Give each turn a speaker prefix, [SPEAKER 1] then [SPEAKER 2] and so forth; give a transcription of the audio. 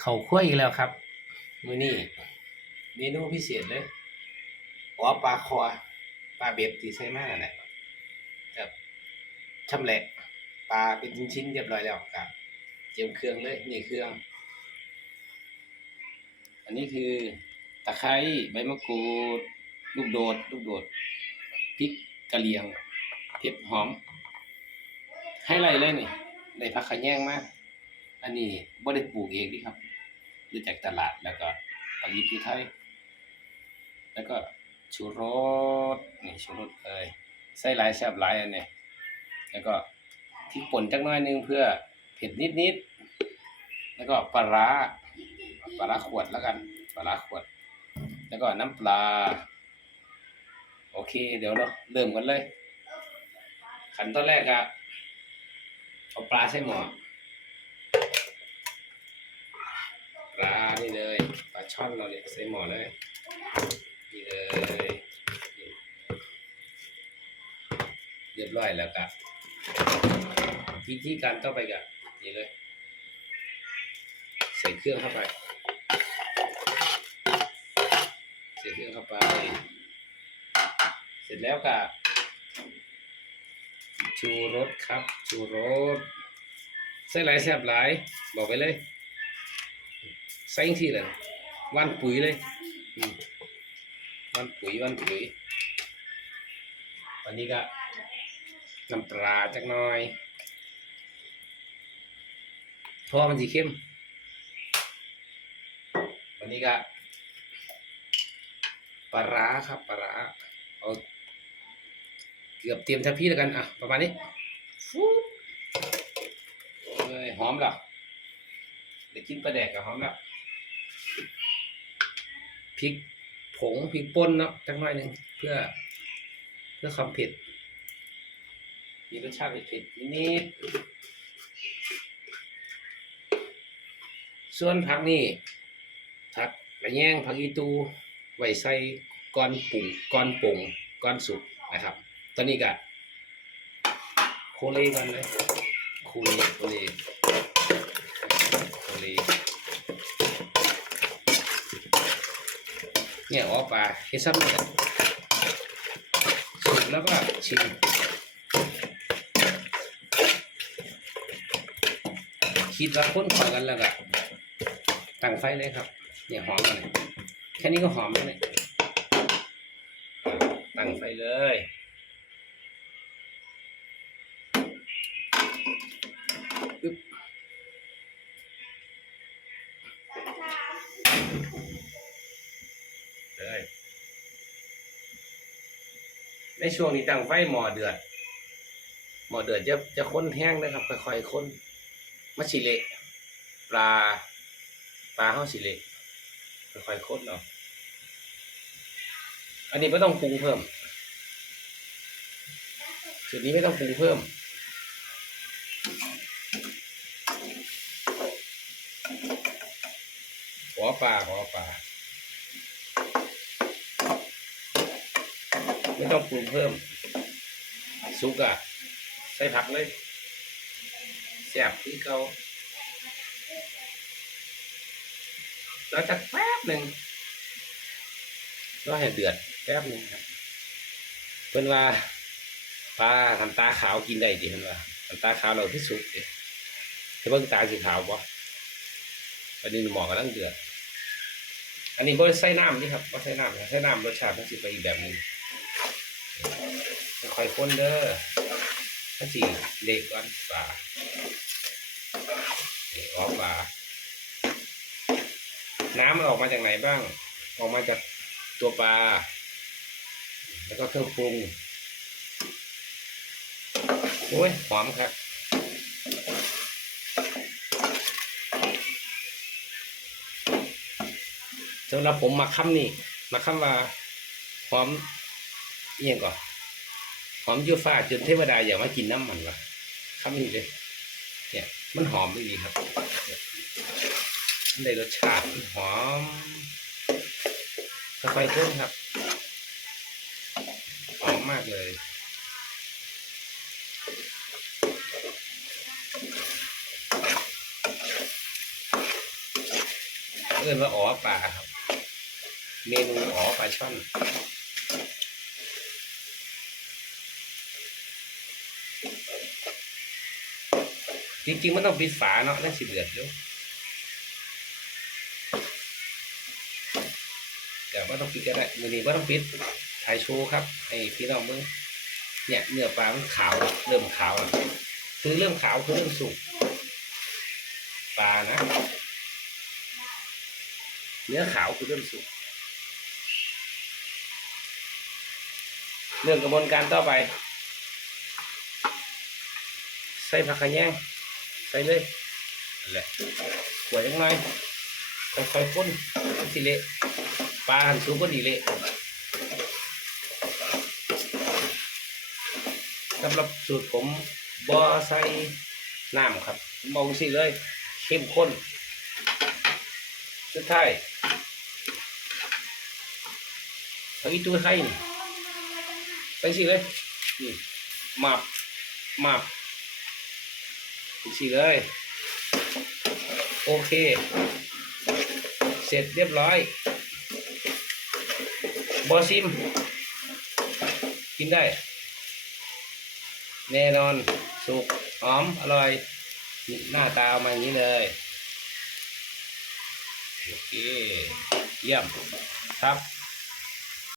[SPEAKER 1] เขาคั่วอีกแล้วครับ มือนี้เมนูพิเศษเลยอ๋อปลาคอปลาเบ็ดที่ใช้มากนั่นแหละกับชำแหละปลาเป็นชิ้นๆเรียบร้อยแล้วครับเตรียมเครื่องเลยนี่เครื่อง อันนี้คือตะไคร้ใบมะกรูด ลูกโดด ลูกโดดพริกกะเหรี่ยงเผ็ดหอม ให้ไรเลยนี่ในผักขะแยงมาก อันนี้บ่ได้ปลูกเองนี่ครับ ดูจากตลาดแล้วก็ปลีที่ไทย แล้วก็ชูรสนี่ชูรสเอ้ยใส่หลายแซ่บลายอันนี้แล้วก็พริกป่นจักน้อยนึงเพื่อเผ็ดนิดๆแล้วก็ปลาร้าปลาร้าขวดแล้วกันปลาร้าขวด แล้วก็น้ำปลา โอเค เดี๋ยวเราเริ่มกันเลย ขั้นตอนแรกอะเอาปลาใส่หม้อ ปลานี่เลยปลาช่อนเราเนี่ยใส่หม้อเลยนี่เลยเรียบร้อยแล้วกะวิธีการต่อไปกะนี่เลย ใส่เครื่องเข้าไป ใส่เครื่องเข้าไป เสร็จแล้วก็ชูรสครับ ชูรสใส่หลายแซ่บหลาย บอกไปเลย ใส่ที่เลยวันปุ๋ยเลยอืมวันปุ๋ยวันปุ๋ยวันนี้ก็น้ำปลาจักหน่อยเพราะว่ามันสีเข้ม วันนี้ก็ปลาร้าครับปลาร้าเอาเกือบเตรียมทัพพี่แล้วกันอะประมาณนี้ฟู๊บเอ้ยหอมแล้วได้กินปลาแดกกับหอมแล้ว พริกผงพริกป่นเนาะจักหน่อยหนึ่งเพื่อ เพื่อความเผ็ดมีรสชาติเผ็ดๆนิดๆส่วนผักนี่ผักกระแยงผักอีตูไว้ใส่ก้อนปรุงก้อนปรุงก้อนสุกนะครับ ตอนนี้ก็โคเลกันเลยโคเลโคเลโคเล เนี่ยอ๋อปลาเฮซัมเนี่ยสุกแล้วก็ชิมคิดว่าค้นขอกันแล้วก็ตั้งไฟเลยครับ เนี่ยหอมเลยแค่นี้ก็หอมแล้วเนี่ยตั้งไฟเลยปึ๊บ ในช่วงนี้ตั้งไฟหมอเดือด หมอเดือดจะจะค้นแห้งนะครับ ค่อยๆค้นมัชิเละปลาปลาเข้าสิเละค่อยๆค้นเอาะอันนี้ไม่ต้องปรุงเพิ่มจุดนี้ไม่ต้องปรุงเพิ่มหัวปลาหัวปลา ไม่ต้องปรุงเพิ่ม สุกอะใส่ผักเลยแซ่บคือเก่าแล้วจากแป๊บหนึ่งก็ให้เดือดแป๊บหนึ่งครับเพิ่นว่าปลาทำตาขาวกินได้ดิเพิ่นว่าทำตาขาวเราที่สุดดิจะเบิ่งตาสีขาวบ่อันนี้หมอกำลังเดือด อันนี้บ่ได้ใส่น้ำนี่ครับบ่ใส่น้ำใส่น้ำรสชาติมันสิไปอีกแบบหนึง คอยคนเด้อมันสิเละก่อนปลานี่ออกปลาน้ำมันออกมาจากไหนบ้าง ออกมาจากตัวปลา แล้วก็เครื่องปรุงโอ้ยหอมครับสำหรับผมมาค้ำนี่มาค้ำว่าหอมเอียงก่อน หอมยูฟ้าจนเทวดาอยากมากินน้ำมันวะคำนี้เลยเนี่ย มันหอมไม่ดีครับได้รสชาติหอมค่อยๆข้นครับ หอมมากเลยเอิ้นว่าอ๋อปลาครับ เมนูอ๋อปลาช่อน จริงๆมันต้องปิดฝาเนาะนั่นสิเดือดอยู่แต่ว่าต้องปิดก็ได้มือนี้ว่าต้องปิดถ่ายโชว์ครับให้พี่น้องเบิ่งเนี่ยเนื้อปลามันขาวแล้วเริ่มขาวแล้วคือเริ่มขาวคือเริ่มสุกปลานะ เนื้อขาวคือเริ่มสุกเรื่องกระบวนการต่อไป ใส่ผักขะแยงใส่เลยแหละขวดยังไงค่อยๆพ่นสิเละปลาหันสูงก็ดีเละสำหรับสูตรผมบ่ใส่น้ำครับมองสิเลยเข้มข้น สุดท้ายเอาอีตัวไข่ไปสิเลยนี่หมับหมับ สี่เลย โอเค เสร็จเรียบร้อยบอซิม กินได้ แน่นอน สุกหอม อร่อย หน้าตาออกมาอย่างนี้เลย โอเค เยี่ยมครับ